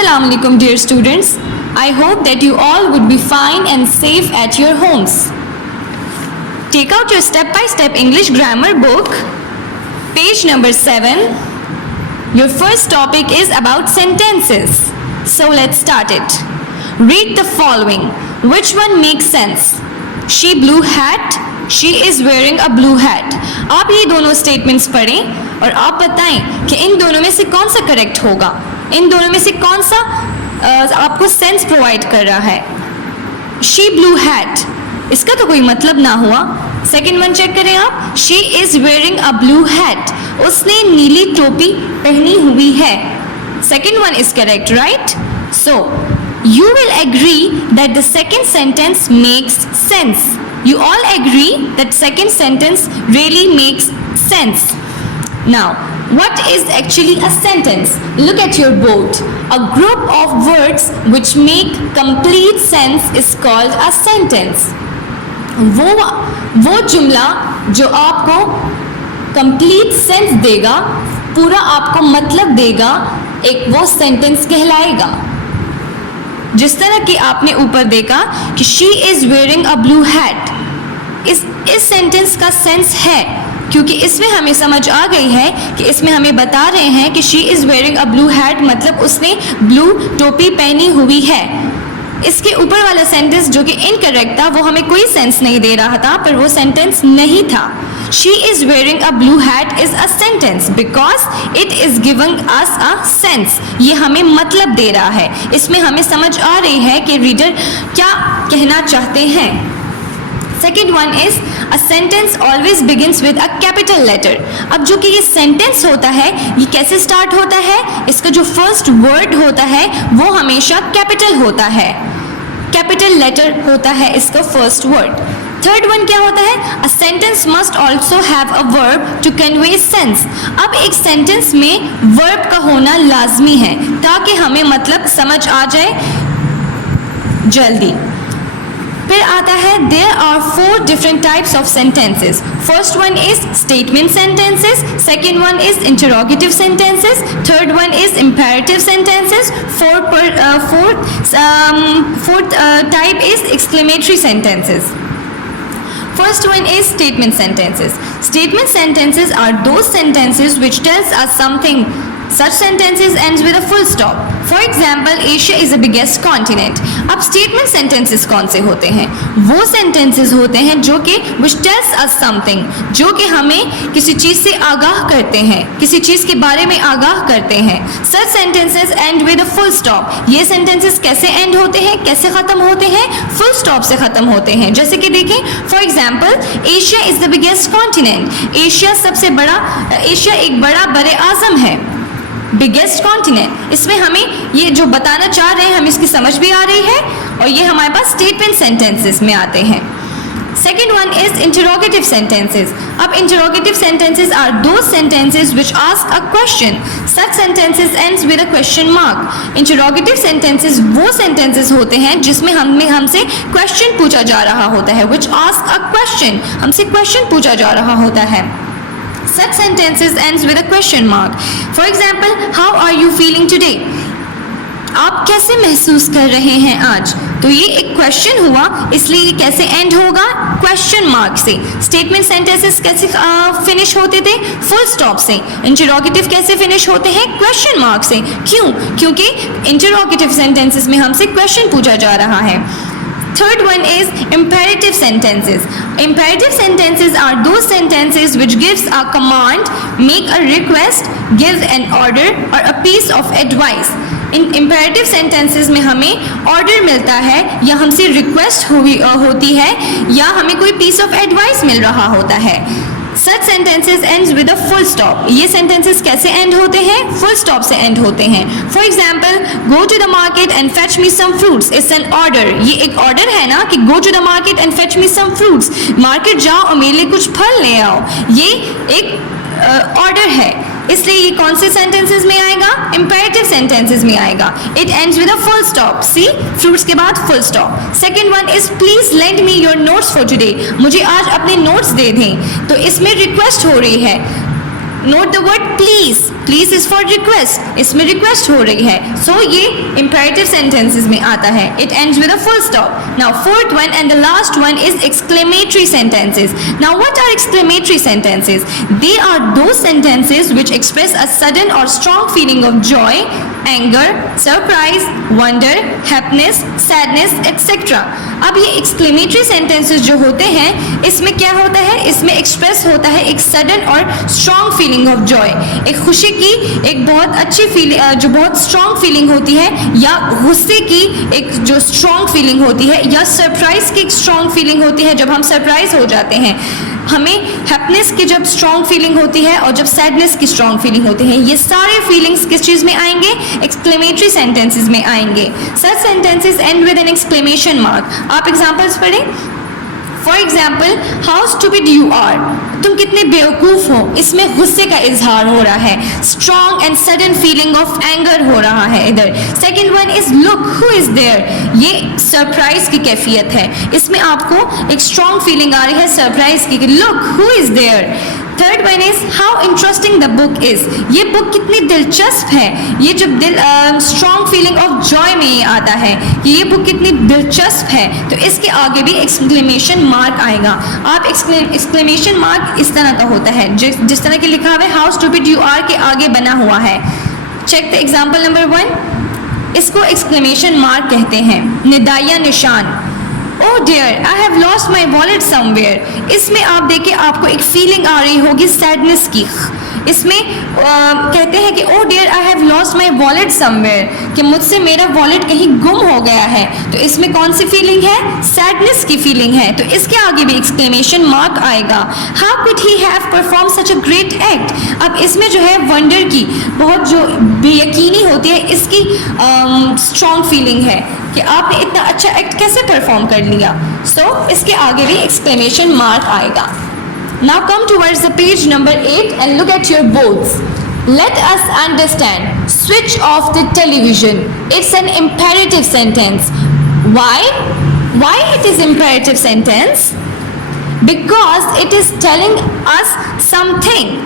Assalamu alaikum dear students. I hope that you all would be fine and safe at your homes. Take out your step-by-step English grammar book, page number 7. Your first topic is about sentences. So let's start it. Read the following. Which one makes sense? She blue hat. She is wearing a blue hat. आप ये दोनों statements पढ़ें और आप बताएं कि इन दोनों में से कौन सा करेक्ट होगा, इन दोनों में से कौन सा आपको सेंस प्रोवाइड कर रहा है. शी ब्लू हैट, इसका तो कोई मतलब ना हुआ. सेकेंड वन चेक करें आप. She is wearing a blue hat, उसने नीली टोपी पहनी हुई है. Second one is correct, right? So you will agree that the second sentence makes sense. You all agree that second sentence really makes sense. Now, what is actually a sentence? Look at your board. A group of words which make complete sense is called a sentence. वो जुमला जो आपको complete sense देगा, पूरा आपको मतलब देगा, एक वो sentence कहलाएगा. जिस तरह कि आपने ऊपर देखा कि she is wearing a blue hat, इस सेंटेंस का सेंस है क्योंकि इसमें हमें समझ आ गई है कि इसमें हमें बता रहे हैं कि she is wearing a blue hat मतलब उसने ब्लू टोपी पहनी हुई है. इसके ऊपर वाला सेंटेंस जो कि इनकरेक्ट था वो हमें कोई सेंस नहीं दे रहा था, पर वो सेंटेंस नहीं था. She is wearing a blue hat is a sentence because it is giving us a sense. ये हमें मतलब दे रहा है, इसमें हमें समझ आ रही है कि रीडर क्या कहना चाहते हैं. Second one is a sentence always begins with a capital letter. अब जो कि ये sentence होता है ये कैसे start होता है? इसका जो first word होता है वो हमेशा capital होता है, capital letter होता है इसका first word. थर्ड वन क्या होता है? A sentence must also have a verb to convey sense. अब एक सेंटेंस में verb का होना लाजमी है ताकि हमें मतलब समझ आ जाए जल्दी. फिर आता है there are 4 different types of sentences. First one is statement sentences, second one is interrogative sentences, third one is imperative sentences, fourth type is exclamatory sentences. First one is statement sentences. Statement sentences are those sentences which tells us something. Such sentences ends with a full stop. For example, Asia is the biggest continent. अब statement sentences कौन से होते हैं? वो sentences होते हैं जो कि which tells us something, जो कि हमें किसी चीज़ से आगाह करते हैं, किसी चीज़ के बारे में आगाह करते हैं. Such sentences end with a full stop. ये sentences कैसे end होते हैं, कैसे ख़त्म होते हैं? Full stop से ख़त्म होते हैं. जैसे कि देखें, for example, Asia is the biggest continent. Asia सबसे बड़ा, एशिया एक बड़ा बरे आज़म है. बिगेस्ट कॉन्टिनेंट, इसमें हमें ये जो बताना चाह रहे हैं हमें इसकी समझ भी आ रही है और ये हमारे पास स्टेटमेंट सेंटेंसेस में आते हैं. Second one is interrogative sentences. अब इंटरोगेटिव सेंटेंसेस आर दो sentences which ask a question. Such sentences ends with a question mark. Interrogative sentences वो सेंटेंसेस होते हैं जिसमें हमसे क्वेश्चन पूछा जा रहा होता है, विच आस्क अ क्वेश्चन, हमसे क्वेश्चन पूछा जा रहा होता है. Such sentences ends with a question mark. For example, how are you feeling today? आप कैसे महसूस कर रहे हैं आज? तो ये एक क्वेश्चन हुआ, इसलिए ये कैसे एंड होगा? क्वेश्चन मार्क से. स्टेटमेंट सेंटेंसेस कैसे फिनिश होते थे? फुल स्टॉप से. इंटरोगेटिव कैसे फिनिश होते हैं? क्वेश्चन मार्क से. क्यों? क्योंकि इंटरोगेटिव सेंटेंसेस में हमसे क्वेश्चन पूछा जा रहा है. Third one is imperative sentences. Imperative sentences are those sentences which gives a command, make a request, give an order or a piece of advice. In imperative sentences में हमें order मिलता है या हमसे request होती है या हमें कोई piece of advice मिल रहा होता है. Such sentences ends with a full stop. ये sentences कैसे end होते हैं? Full stop से end होते हैं. For example, go to the market and fetch me some fruits. It's an order. ये एक order है ना कि go to the market and fetch me some fruits. Market जाओ और मेरे लिए कुछ फल ले आओ. ये एक order है. इसलिए ये कौन से सेंटेंसेस में आएगा? इंपेरेटिव सेंटेंसेस में आएगा. It ends with a full stop. See, fruits के बाद full stop. Second one is please lend me your notes for today. मुझे आज अपने नोट्स दे दें. तो इसमें रिक्वेस्ट हो रही है. Note the word please. Please is for request, इसमें रिक्वेस्ट हो रही है, सो ये इंपेरेटिव सेंटेंसेस में आता है. It ends with a full stop. Now fourth one and the last one is exclamatory sentences. Now what are exclamatory sentences? They are those sentences which express a sudden or strong feeling of joy, anger, surprise, wonder, happiness, sadness, etc. अब ये exclamatory sentences जो होते हैं, इसमें क्या होता है? इसमें express होता है एक sudden और strong feeling of joy, एक खुशी की एक बहुत अच्छी feeling, जो बहुत strong feeling होती है, या गुस्से की एक जो strong feeling होती है, या surprise की एक strong feeling होती है जब हम surprise हो जाते हैं. हमें हैप्पीनेस की जब स्ट्रॉन्ग फीलिंग होती है और जब सैडनेस की स्ट्रॉन्ग फीलिंग होती है, ये सारे फीलिंग्स किस चीज़ में आएंगे? एक्सक्लेमेटरी सेंटेंसेस में आएंगे. Such sentences end with an exclamation mark. आप एग्जांपल्स पढ़ें. For example, how stupid you are, तुम कितने बेवकूफ़ हो, इसमें गुस्से का इजहार हो रहा है. Strong and sudden feeling of anger हो रहा है इधर. Second one is look who is there, ये सरप्राइज की कैफियत है, इसमें आपको एक स्ट्रॉन्ग फीलिंग आ रही है सरप्राइज की, look who is there. Third one is how interesting the book is, ये बुक कितनी दिलचस्प है. ये जब स्ट्रॉन्ग फीलिंग ऑफ जॉय में ये आता है कि ये बुक कितनी दिलचस्प है, तो इसके आगे भी एक्सक्लेमेशन मार्क आएगा. आप एक्सक्लेमेशन मार्क इस तरह का होता है, जिस तरह के लिखा हुआ है हाउ स्टूपिड यू आर के आगे बना हुआ है. Check the example number 1. इसको एक्सक्लेमेशन मार्क कहते हैं. निदाया निशान. Oh dear, I have lost my wallet somewhere. इसमें आप देखिए आपको एक फीलिंग आ रही होगी सैडनेस की. इसमें कहते हैं कि oh dear, I have lost my wallet somewhere, कि मुझसे मेरा वॉलेट कहीं गुम हो गया है. तो इसमें कौन सी फीलिंग है? सैडनेस की फीलिंग है. तो इसके आगे भी एक्सक्लेमेशन मार्क आएगा. How could he have performed such a great act? अब इसमें जो है वंडर की बहुत जो बेयकीनी होती है, इसकी स्ट्रॉन्ग फीलिंग है कि आपने इतना अच्छा एक्ट कैसे परफॉर्म कर लिया. सो इसके आगे भी एक्सक्लेमेशन मार्क आएगा. Now come towards the page number 8 and look at your boards. Let us understand. Switch off the television. It's an imperative sentence. Why? Why it is imperative sentence? Because it is telling us something.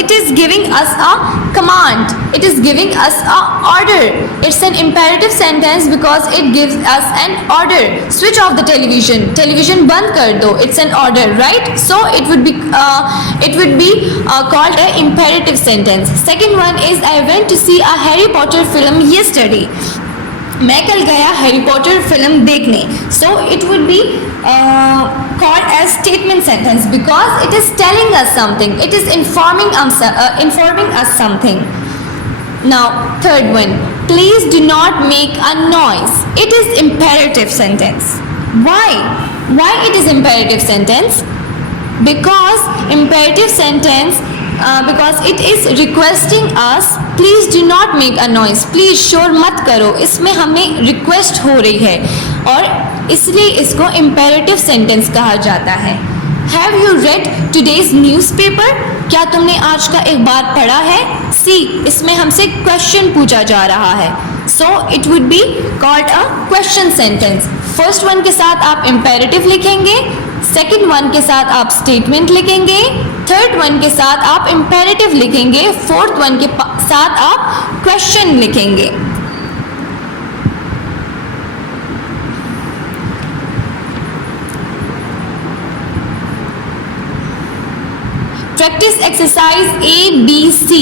It is giving us a command. It is giving us a order. It's an imperative sentence because it gives us an order. Switch off the television. Television बंद कर दो. It's an order, right? So it would be called an imperative sentence. Second one is I went to see a Harry Potter film yesterday. मैं कल गया Harry Potter film देखने. So it would be called as statement sentence because it is telling us something. It is informing us something. Now third one, please do not make a noise. It is imperative sentence. Why? Why it is imperative sentence? Because imperative sentence because it is requesting us, please do not make a noise, please शोर मत करो. इसमें हमें request हो रही है और इसलिए इसको imperative sentence कहा जाता है. Have you read today's newspaper? क्या तुमने आज का अखबार पढ़ा है? See, इसमें हमसे क्वेश्चन पूछा जा रहा है. So it would be called a question sentence. First one के साथ आप imperative लिखेंगे, सेकेंड वन के साथ आप स्टेटमेंट लिखेंगे, थर्ड वन के साथ आप imperative लिखेंगे, फोर्थ वन के साथ आप क्वेश्चन लिखेंगे. Practice exercise ABC.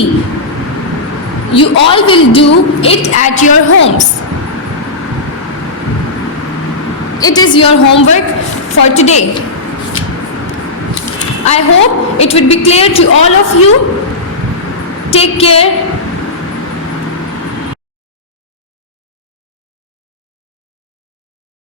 You all will do it at your homes. It is your homework for today. I hope it would be clear to all of you. Take care.